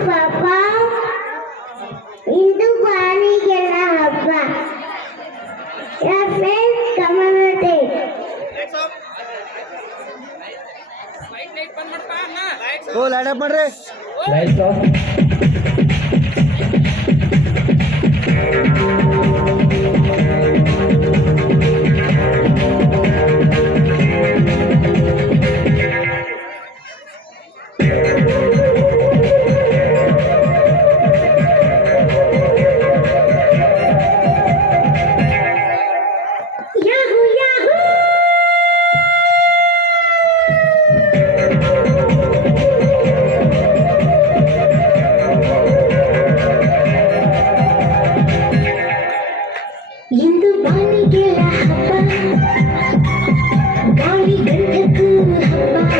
ಪಾಪ ಇಂದು ಬಾಣಿಗೆಲ್ಲ ಹಬ್ಬ ಕಮನತೆ ಓ light off ಮಾಡ್ರಿ ಲೈಟ್ಸ್ ಆಫ್ ಇಂದು ಬಾಣಿಗೆಲ್ಲ ಹಬ್ಬ ಗಾಳಿ ಗಂಧಕ್ಕೂ ಹಬ್ಬ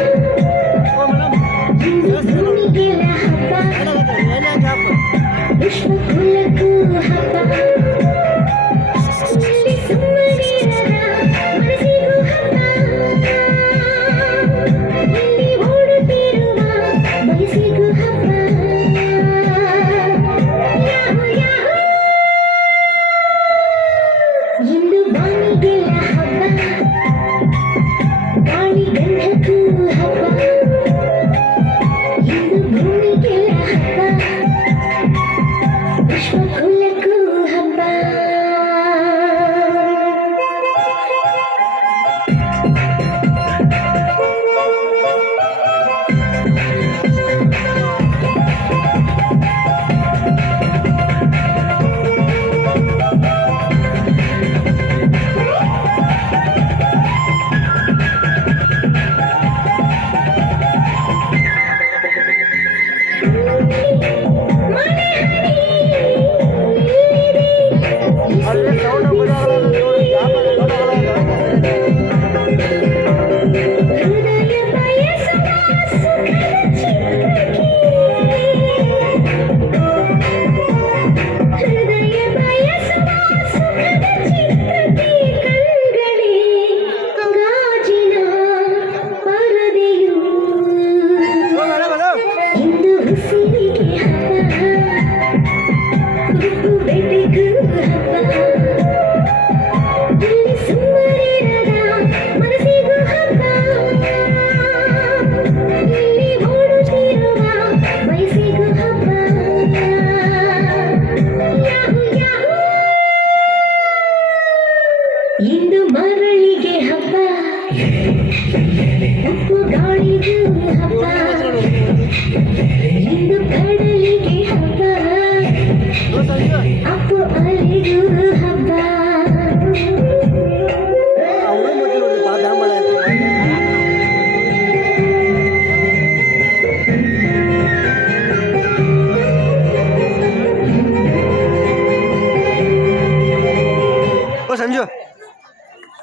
ಇಂದು ಭೂಮಿಗೆಲ್ಲ ಹಬ್ಬ ವಿಶ್ವಕುಲಕ್ಕೂ ಹಬ್ಬ ಇಲ್ಲಿ ಸುಮ್ಮನಿರದ ಮನಸ್ಸಿಗೂ ಹಬ್ಬ ಇಲ್ಲಿ ಓಡುತ್ತಿರುವ ಬಯಸಿಗೂ ಹಬ್ಬ ಇಂದು ಬಾಣಿಗೆಲ್ಲ ಹಬ್ಬ ಗಾಳಿ ಗಂಧಕ್ಕೂ ಹಬ್ಬ ಇಂದು ಭೂಮಿಗೆಲ್ಲ ಹಬ್ಬ ವಿಶ್ವಕುಲಕ್ಕೂ ಹಬ್ಬ ಅಲ್ಲಿ ಸೌಂಡ್ ಬರೋಲ್ಲ ಹೃದಯ ಬಯಸುವ ಸುಖದ ಚಿತ್ರಕ್ಕೆ ಹೃದಯ ಬಯಸುವ ಸುಖದ ಚಿತ್ರಕ್ಕೆ ಕಣ್ಗಳೇ ಗಾಜಿನ ಪರದೆಯು ಇಂದು ಉಸಿರಿಗೆ ಹಬ್ಬ ಗುಬ್ಬು ಬೆಟ್ಟಿಗೂ ಹಬ್ಬ ಇಲ್ಲಿ ಸುಮ್ಮನಿರದ ಮನಸ್ಸಿಗೂ ಹಬ್ಬ ಇಲ್ಲಿ ಓಡುತ್ತಿರುವ ವಯಸ್ಸಿಗೂ ಹಬ್ಬ ಯಾಹು ಯಾಹು ಇಂದು ಮರಳಿಗೆ ಹಬ್ಬ ಉಪ್ಪು ಗಾಳಿಗೂ ಹಬ್ಬ ಇಂದು ಕಡಲಿಗೆ ಹಬ್ಬ